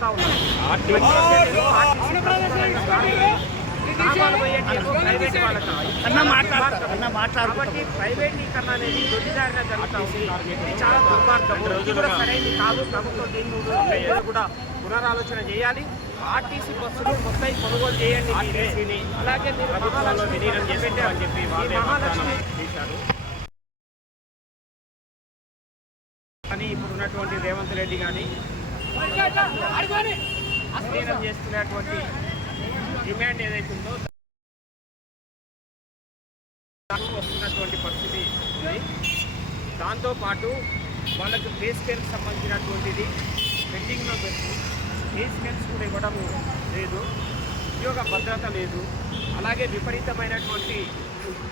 జరుగుతూ ఉన్నాయి. కాబట్టి ప్రైవేటీకరణ అనేది దొడ్డిదారిన జరుగుతుంది. ఇది చాలా దుర్మార్గం, ఇది కూడా సరైనది కాదు. ప్రభుత్వం దీని కూడా పునరాలోచన చేయాలి. ఆర్టీసీ బస్సులు మొత్తం కొనుగోలు చేయండి. అలాగే మీరు మహాలక్ష్మి చేశారు కానీ ఇప్పుడు ఉన్నటువంటి రేవంత్ రెడ్డి కానీ అస్థిరం చేస్తున్నటువంటి డిమాండ్ ఏదైతే ఉందో వస్తున్నటువంటి పరిస్థితి ఉంది. దాంతోపాటు వాళ్ళకు పే స్కేల్కి సంబంధించినటువంటిది పెండింగ్లో పెట్టి పే స్కేల్స్ కూడా ఇవ్వడము లేదు, ఉద్యోగ భద్రత లేదు. అలాగే విపరీతమైనటువంటి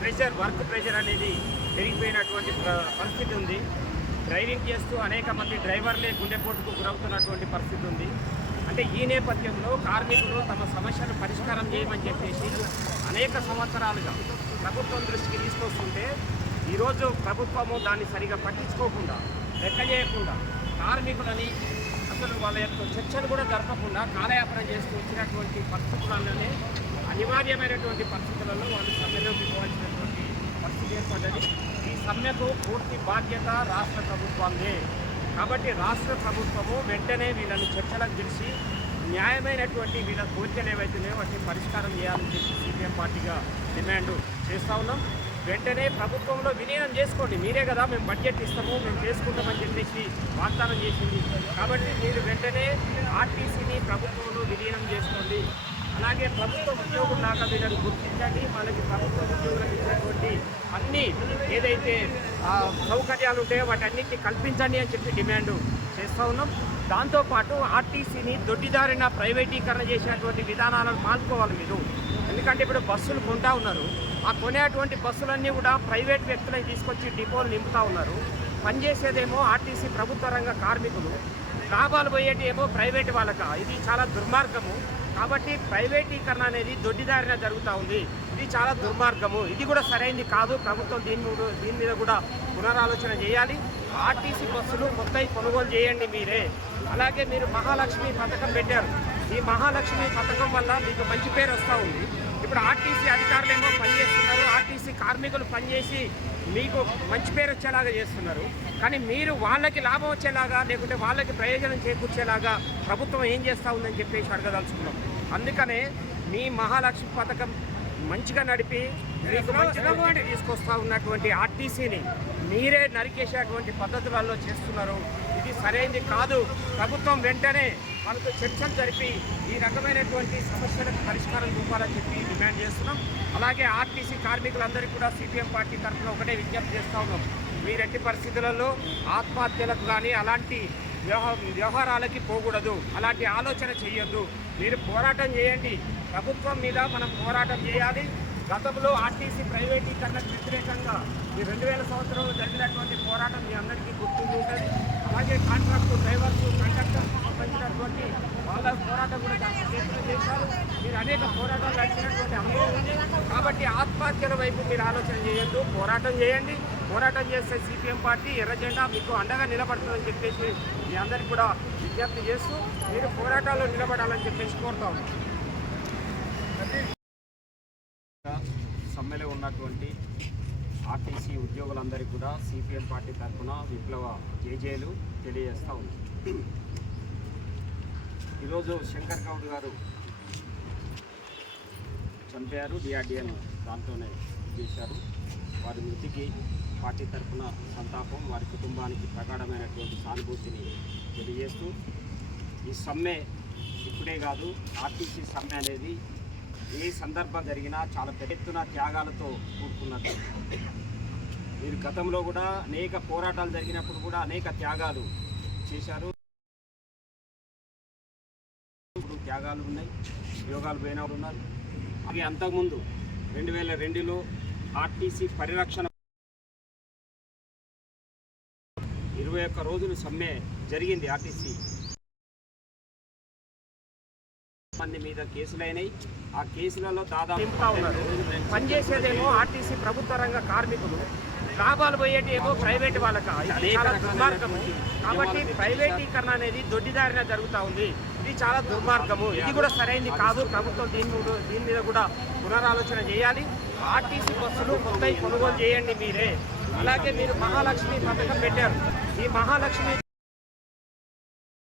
ప్రెషర్, వర్క్ ప్రెషర్ అనేది పెరిగిపోయినటువంటి పరిస్థితి ఉంది. డ్రైవింగ్ చేస్తూ అనేక మంది డ్రైవర్లే గుండెపోటుకు గురవుతున్నటువంటి పరిస్థితి ఉంది. అంటే ఈ నేపథ్యంలో కార్మికులు తమ సమస్యను పరిష్కారం చేయమని చెప్పేసి అనేక సంవత్సరాలుగా ప్రభుత్వం దృష్టికి తీసుకొస్తుంటే ఈరోజు ప్రభుత్వము దాన్ని సరిగా పట్టించుకోకుండా, లెక్క చేయకుండా, కార్మికులని అసలు వాళ్ళ యొక్క చర్చలు కూడా జరపకుండా కాలయాపన చేస్తూ వచ్చినటువంటి పరిస్థితులలోనే అనివార్యమైనటువంటి పరిస్థితులలో వాళ్ళు సమ్మెలోకి పోవాల్సినటువంటి పరిస్థితి ఏర్పడ్డది. ఈ సమ్మెకు పూర్తి బాధ్యత రాష్ట్ర ప్రభుత్వాలే. కాబట్టి రాష్ట్ర ప్రభుత్వము వెంటనే వీళ్ళని చర్చలకు పిలిచి న్యాయమైనటువంటి వీళ్ళ కోరికలు ఏవైతున్నాయో వాటిని పరిష్కారం చేయాలని చెప్పి సిపిఎం పార్టీగా డిమాండ్ చేస్తూ ఉన్నాం. వెంటనే ప్రభుత్వంలో విలీనం చేసుకోండి. మీరే కదా మేము బడ్జెట్ ఇస్తాము, మేము చేసుకుంటామని చెప్పేసి వాగ్దానం చేసింది. కాబట్టి మీరు వెంటనే ఆర్టీసీని ప్రభుత్వంలో విలీనం చేసుకోండి. అలాగే ప్రభుత్వ ఉద్యోగుల్లాగా వీళ్ళని గుర్తించండి. వాళ్ళకి ప్రభుత్వ ఉద్యోగులకు ఇచ్చినటువంటి అన్ని ఏదైతే సౌకర్యాలు ఉంటాయో వాటన్నిటిని కల్పించండి అని చెప్పి డిమాండ్ చేస్తూ ఉన్నాం. దాంతోపాటు ఆర్టీసీని దొడ్డిదారిన ప్రైవేటీకరణ చేసినటువంటి విధానాలను మానుకోవాలి మీరు. ఎందుకంటే ఇప్పుడు బస్సులు కొంటా ఉన్నారు, ఆ కొనేటువంటి బస్సులన్నీ కూడా ప్రైవేట్ వ్యక్తులను తీసుకొచ్చి డిపోలు నింపుతూ ఉన్నారు. పనిచేసేదేమో ఆర్టీసీ ప్రభుత్వ రంగ కార్మికులు, లాభాలు పోయేటి ఏమో ప్రైవేట్ వాళ్ళక. ఇది చాలా దుర్మార్గము. కాబట్టి ప్రైవేటీకరణ అనేది దొడ్డిదారిన జరుగుతూ ఉంది. ఇది చాలా దుర్మార్గము, ఇది కూడా సరైనది కాదు. ప్రభుత్వం దీని మీద కూడా పునరాలోచన చేయాలి. ఆర్టీసీ బస్సులు మొత్తం కొనుగోలు చేయండి మీరే. అలాగే మీరు మహాలక్ష్మి పథకం పెట్టారు. ఈ మహాలక్ష్మి పథకం వల్ల మీకు మంచి పేరు వస్తూ ఉంది. ఇప్పుడు ఆర్టీసీ అధికారులు ఏమో పనిచేస్తున్నారు, ఆర్టీసీ కార్మికులు పనిచేసి మీకు మంచి పేరు వచ్చేలాగా చేస్తున్నారు. కానీ మీరు వాళ్ళకి లాభం వచ్చేలాగా, లేకుంటే వాళ్ళకి ప్రయోజనం చేకూర్చేలాగా ప్రభుత్వం ఏం చేస్తూ ఉందని చెప్పేసి అడగదలుచుకున్నాం. అందుకనే మీ మహాలక్ష్మి పథకం మంచిగా నడిపి మీకు మంచి తీసుకొస్తూ ఉన్నటువంటి ఆర్టీసీని మీరే నరికేసేటువంటి పద్ధతులలో చేస్తున్నారు. ఇది సరైనది కాదు. ప్రభుత్వం వెంటనే మనకు చర్చలు జరిపి ఈ రకమైనటువంటి సమస్యలకు పరిష్కారం చూపాలని చెప్పి డిమాండ్ చేస్తున్నాం. అలాగే ఆర్టీసీ కార్మికులందరికీ కూడా సిపిఎం పార్టీ తరఫున ఒకటే విజ్ఞప్తి చేస్తూ ఉన్నాం. మీరెట్టి పరిస్థితులలో ఆత్మహత్యలకు కానీ అలాంటి వ్యవహారాలకి పోకూడదు, అలాంటి ఆలోచన చేయొద్దు. మీరు పోరాటం చేయండి. ప్రభుత్వం మీద మనం పోరాటం చేయాలి. గతంలో ఆర్టీసీ ప్రైవేటీకరణకు వ్యతిరేకంగా ఈ 2000 సంవత్సరంలో జరిగినటువంటి పోరాటం మీ అందరికీ గుర్తుండి ఉంటుంది. అలాగే కాంట్రాక్టు డ్రైవర్స్, కండక్టర్స్ సంబంధించినటువంటి వాళ్ళ పోరాటం కూడా చేతులు చేశారు. మీరు అనేక పోరాటాలు నడిచినటువంటి అనుభవం ఉంది. కాబట్టి ఆత్మహత్యల వైపు మీరు ఆలోచన చేయొద్దు, పోరాటం చేయండి. పోరాటం చేస్తే సిపిఎం పార్టీ ఎర్ర జెండా మీకు అండగా నిలబడుతుందని చెప్పేసి మీ అందరికీ కూడా విజ్ఞప్తి చేస్తూ మీరు పోరాటాల్లో నిలబడాలని చెప్పేసి కోరుతా ఉన్నాం. సమ్మెలో ఉన్నటువంటి ఆర్టీసీ ఉద్యోగులందరికీ కూడా సిపిఎం పార్టీ తరఫున విప్లవ జేజేలు తెలియజేస్తూ ఉంది. ఈరోజు శంకర్ గౌడ్ గారు చంపారు, డిఆర్డిఎల్ దాంతోనే చేశారు. వారి మృతికి పార్టీ తరఫున సంతాపం, వారి కుటుంబానికి ప్రగాఢమైనటువంటి సానుభూతిని తెలియజేస్తూ ఈ సమ్మె ఇప్పుడే కాదు, ఆర్టీసీ సమ్మె అనేది ఏ సందర్భం జరిగినా చాలా పెద్ద ఎత్తున త్యాగాలతో కూడుకున్నట్టు. మీరు గతంలో కూడా అనేక పోరాటాలు జరిగినప్పుడు కూడా అనేక త్యాగాలు చేశారు. ఇప్పుడు త్యాగాలు ఉన్నాయి, యోగాలు పోయిన వాళ్ళు ఉన్నారు. అలాగే అంతకుముందు 2002లో ఆర్టీసీ పరిరక్షణ 21 రోజులు సమ్మె జరిగింది. ఆర్టీసీ మంది మీద కేసులైనాయి. ఆ కేసులలో దాదాపు పనిచేసేదేమో ఆర్టీసీ ప్రభుత్వ రంగ కార్మికులు, లాభాలు పోయేటి ఏమో ప్రైవేట్ వాళ్ళకి. ఇది చాలా దుర్మార్గము. కాబట్టి ప్రైవేటీకరణ అనేది దొడ్డిదారిన జరుగుతూ ఉంది. ఇది చాలా దుర్మార్గము. ఇది కూడా సరైనది కాదు. ప్రభుత్వం దీని మీద కూడా పునరాలోచన చేయాలి. ఆర్టీసీ బస్సులు కొత్తవి కొనుగోలు చేయండి మీరే. అలాగే మీరు మహాలక్ష్మి పథకం పెట్టారు. ఈ మహాలక్ష్మి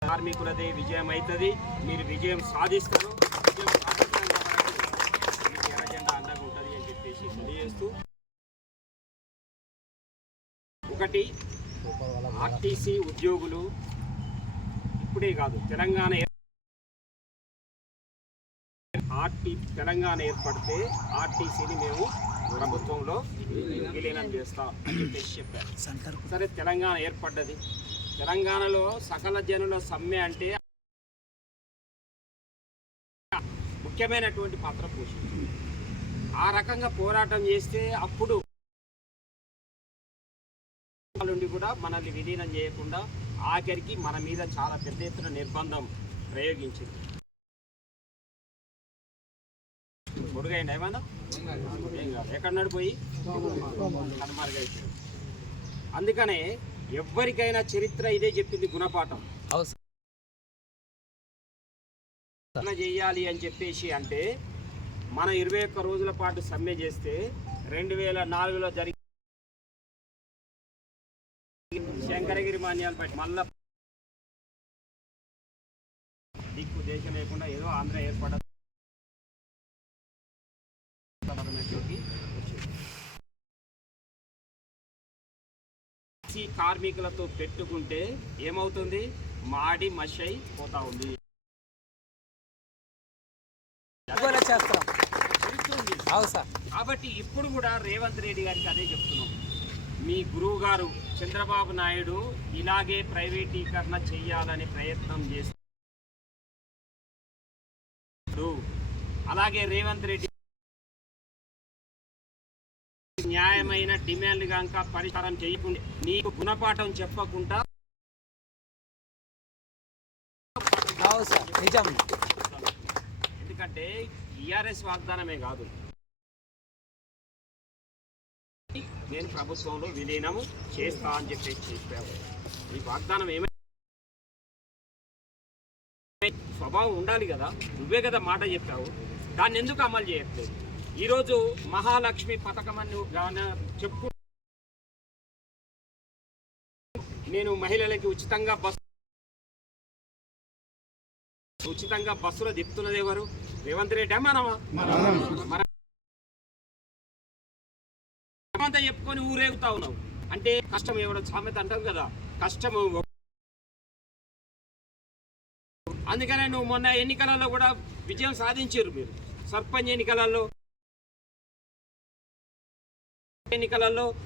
కార్మికులదే విజయం అవుతుంది. మీరు విజయం సాధిస్తారు. విజయం సాధించడం మీకు ఎర్రజెండా అండగా ఉంటుంది అని చెప్పేసి తెలియజేస్తూ, ఒకటి ఆర్టీసీ ఉద్యోగులు ఇప్పుడే కాదు, తెలంగాణ ఏర్పడితే ఆర్టీసీని మేము ప్రభుత్వంలో విలీనం చేస్తాం అని చెప్పేసి చెప్పారు. సరే, తెలంగాణ ఏర్పడ్డది. తెలంగాణలో సకల జనుల సమ్మె అంటే ముఖ్యమైనటువంటి పాత్ర పోషించింది. ఆ రకంగా పోరాటం చేస్తే అప్పుడు నుండి కూడా మనల్ని విలీనం చేయకుండా ఆఖరికి మన మీద చాలా పెద్ద ఎత్తున నిర్బంధం ప్రయోగించింది. పొడుగైంది ఏమన్నా ఏం కాదు, ఎక్కడ నడిపోయి కనుమరుగైపోయింది. అందుకనే ఎవ్వరికైనా చరిత్ర ఇదే చెప్పింది, గుణపాఠం చేయాలి అని చెప్పేసి. అంటే మన 21 రోజుల పాటు సమ్మె చేస్తే 2004లో జరిగి శంకరగిరి మాన్యాలు పట్టి మళ్ళా దిక్కు దేశం లేకుండా ఏదో ఆంధ్ర ఏర్పడ కార్మికులతో పెట్టుకుంటే ఏమవుతుంది? మాడి మషై పోతా ఉంది. కాబట్టి ఇప్పుడు కూడా రేవంత్ రెడ్డి గారికి అదే చెప్తున్నాం. మీ గురువు గారు చంద్రబాబు నాయుడు ఇలాగే ప్రైవేటీకరణ చేయాలని ప్రయత్నం చేస్తూ, అలాగే రేవంత్ రెడ్డి న్యాయమైన డిమాండ్ కనుక పరిష్కారం చేయకుండా నీకు గుణపాఠం చెప్పకుండా ఎందుకంటే టీఆర్ఎస్ వాగ్దానమే కాదు, నేను ప్రభుత్వంలో విలీనం చేస్తా అని చెప్పేసి చెప్పావు. ఈ వాగ్దానం ఏమైనా స్వభావం ఉండాలి కదా, నువ్వే కదా మాట చెప్పావు, దాన్ని ఎందుకు అమలు చేయట్లేదు? ఈరోజు మహాలక్ష్మి పథకం అని చెప్పు, నేను మహిళలకి ఉచితంగా బస్సులో తిప్పుతున్నది ఎవరు? రేవంత్ రెడ్డి మనమా? అంతా చెప్పుకొని ఊరేగుతా ఉన్నావు అంటే కష్టం ఎవరో సామెత అంటావు కదా, కష్టము. అందుకనే నువ్వు మొన్న ఎన్నికలలో కూడా విజయం సాధించారు. మీరు సర్పంచ్ ఎన్నికలలో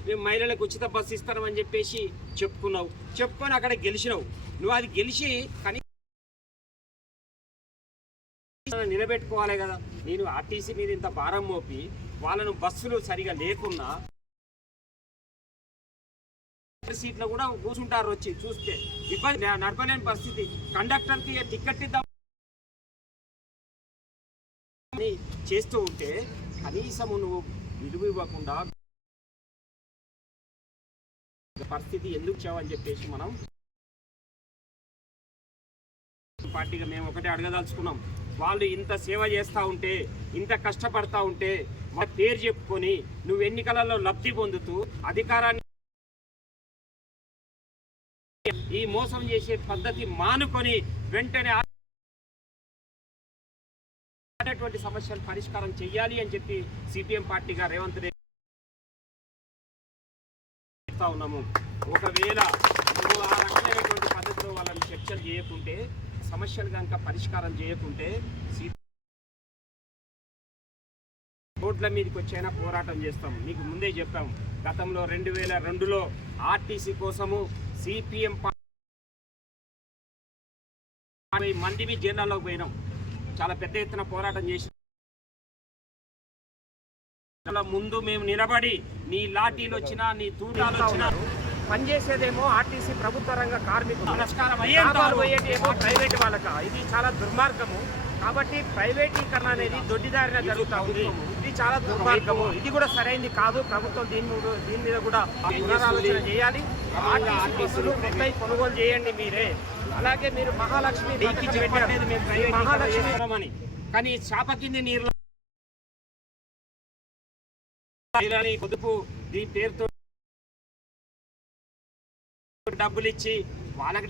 మేము మహిళలకు ఉచిత బస్సు ఇస్తామని చెప్పేసి చెప్పుకొని అక్కడ గెలిచినావు. నువ్వు అది గెలిచి కానీ నిలబెట్టుకోవాలి కదా. నేను ఆర్టీసీ మీద ఇంత భారం మోపి వాళ్ళను బస్సులు సరిగా లేకున్నా సీట్లో కూడా కూర్చుంటారు, వచ్చి చూస్తే ఇబ్బంది నడపలేని పరిస్థితి. కండక్టర్కి టికెట్ ఇద్దాం చేస్తూ ఉంటే కనీసము నువ్వు విలువ ఇవ్వకుండా పరిస్థితి ఎందుకు చావని చెప్పేసి మనం పార్టీగా మేము ఒకటే అడగదలుచుకున్నాం. వాళ్ళు ఇంత సేవ చేస్తూ ఉంటే, ఇంత కష్టపడతా ఉంటే మా పేరు చెప్పుకొని నువ్వు ఎన్నికలలో లబ్ధి పొందుతూ అధికారాన్ని ఈ మోసం చేసే పద్ధతి మానుకొని వెంటనే అటువంటి సమస్యలు పరిష్కారం చేయాలి అని చెప్పి సిపిఎం పార్టీగా రేవంత్ రెడ్డి చెప్తా ఉన్నాము. ఒకవేళ నువ్వు ఆ రకమైనటువంటి పద్ధతిలో వాళ్ళని చర్చలు చేయకుంటే, సమస్యలు కనుక పరిష్కారం చేయకుంటే రోడ్ల మీదకి వచ్చైనా పోరాటం చేస్తాం. మీకు ముందే చెప్పాము, గతంలో 2002లో ఆర్టీసీ కోసము సిపిఎం 50 మంది జైళ్ళలోకి పోయినాం. చాలా పెద్ద ఎత్తున పోరాటం చేసి ముందు మేము నిలబడి నీ లాఠీలు వచ్చినా నీ తూటాలు వచ్చినా పనిచేసేదేమో ఆర్టీసీ ప్రభుత్వ రంగ కార్మికులు, లాభాలు పోయేటేమో ప్రైవేట్ వాళ్ళక. ఇది చాలా దుర్మార్గము. కాబట్టి ప్రైవేటీకరణ అనేది దొడ్డిదారిన జరుగుతూ ఉంది. ఇది చాలా దుర్మార్గము. ఇది కూడా సరైనది కాదు. ప్రభుత్వం దీని మీద కూడా పునరాలోచన చేయాలి. ఆర్టీసీ బస్సులు కొత్తవి కొనుగోలు చేయండి మీరే. అలాగే మీరు మహాలక్ష్మి మహాలక్ష్మి కానీ చాప కింది నీరులో పొదుపు దీని పేరుతో డబ్బులు ఇచ్చి వాళ్ళకి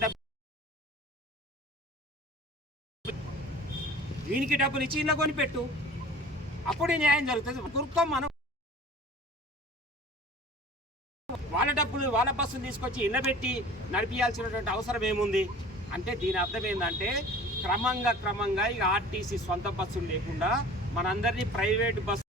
దీనికి డబ్బులు ఇచ్చి ఇలా కొనిపెట్టు, అప్పుడే న్యాయం జరుగుతుంది. గుర్తం మనం వాళ్ళ డబ్బులు వాళ్ళ బస్సులు తీసుకొచ్చి ఇన్నబెట్టి నడిపించాల్సినటువంటి అవసరం ఏముంది అంటే దీని అర్థం ఏంటంటే క్రమంగా ఇక ఆర్టీసీ సొంత బస్సులు లేకుండా మనందరినీ ప్రైవేట్ బస్సు